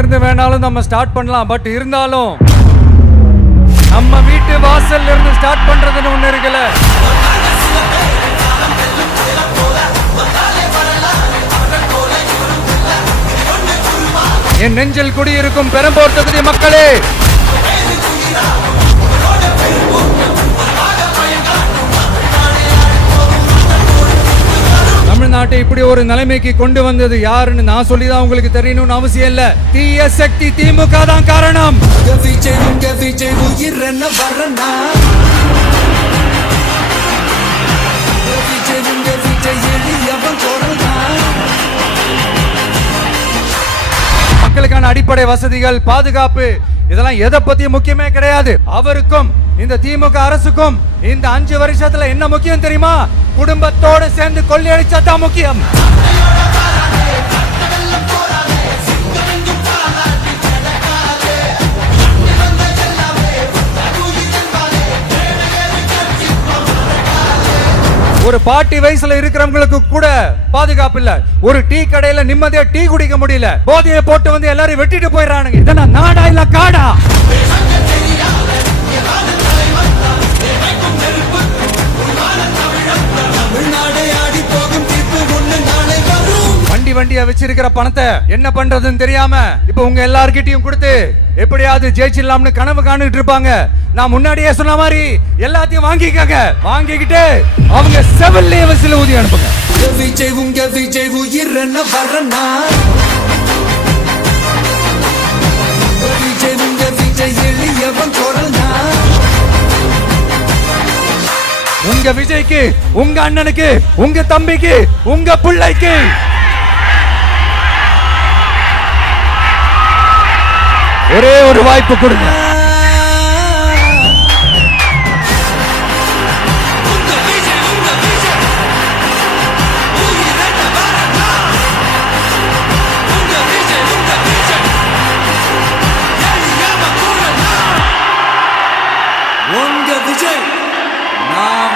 இருந்து வேணாலும் நம்ம ஸ்டார்ட் பண்ணலாம். பட் இருந்தாலும் நம்ம வீட்டு வாசல்ல இருந்து ஸ்டார்ட் பண்றதுன்னு ஒண்ணு இருக்குல்ல. என் நெஞ்சில் குடியிருக்கும் பெரம்பூர் தொகுதி மக்களே, தமிழ்நாட்டை இப்படி ஒரு நிலைமைக்கு கொண்டு வந்தது யாருன்னு நான் சொல்லிதான் உங்களுக்கு தெரியணும்னு அவசியம் இல்ல. தீய சக்தி திமுக தான் காரணம். மக்களுக்கான அடிப்படை வசதிகள், பாதுகாப்பு, இதெல்லாம் எதை பத்தியும் முக்கியமே கிடையாது. அவருக்கும் இந்த திமுக அரசுக்கும் இந்த 5 வருஷத்துல என்ன முக்கியம் தெரியுமா? குடும்பத்தோடு சேர்ந்து கொள்ளையடிச்சா தான் முக்கியம். ஒரு பாட்டி வயசுல இருக்கிறவங்களுக்கு கூட பாதுகாப்பு இல்ல. ஒரு டீ கடையில நிம்மதியா டீ குடிக்க முடியல. போதையை போட்டு வந்து எல்லாரும் வெட்டிட்டு போயிடறானுங்க. இதெல்லாம் நாடா இல்ல காடா? வண்டியா வச்சிருக்கிற பணத்தை என்ன பண்றதுன்னு தெரியாம இப்ப உங்க எல்லார்கிட்டயும் கொடுத்து எப்படியாவது ஜெயிச்சிடலாம்னு கனவு காணிட்டு இருப்பாங்க. நான் முன்னாடியே சொன்ன மாதிரி எல்லாத்தையும் வாங்கிக்கங்க. வாங்கிக்கிட்டு அவங்க செவல்லே வசில ஊதி அனுப்புங்க. விஜய் உங்க விஜய் உயிரன வரனா, விஜய் உங்க விஜய் எளியவன் குரல்னா. உங்க விஜய்க்கு, உங்க அண்ணனுக்கு, உங்க தம்பிக்கு, உங்க பிள்ளைக்கு ஒரே ஒரு வாய்ப்பு கொடுங்க. உங்க விஜய் நான்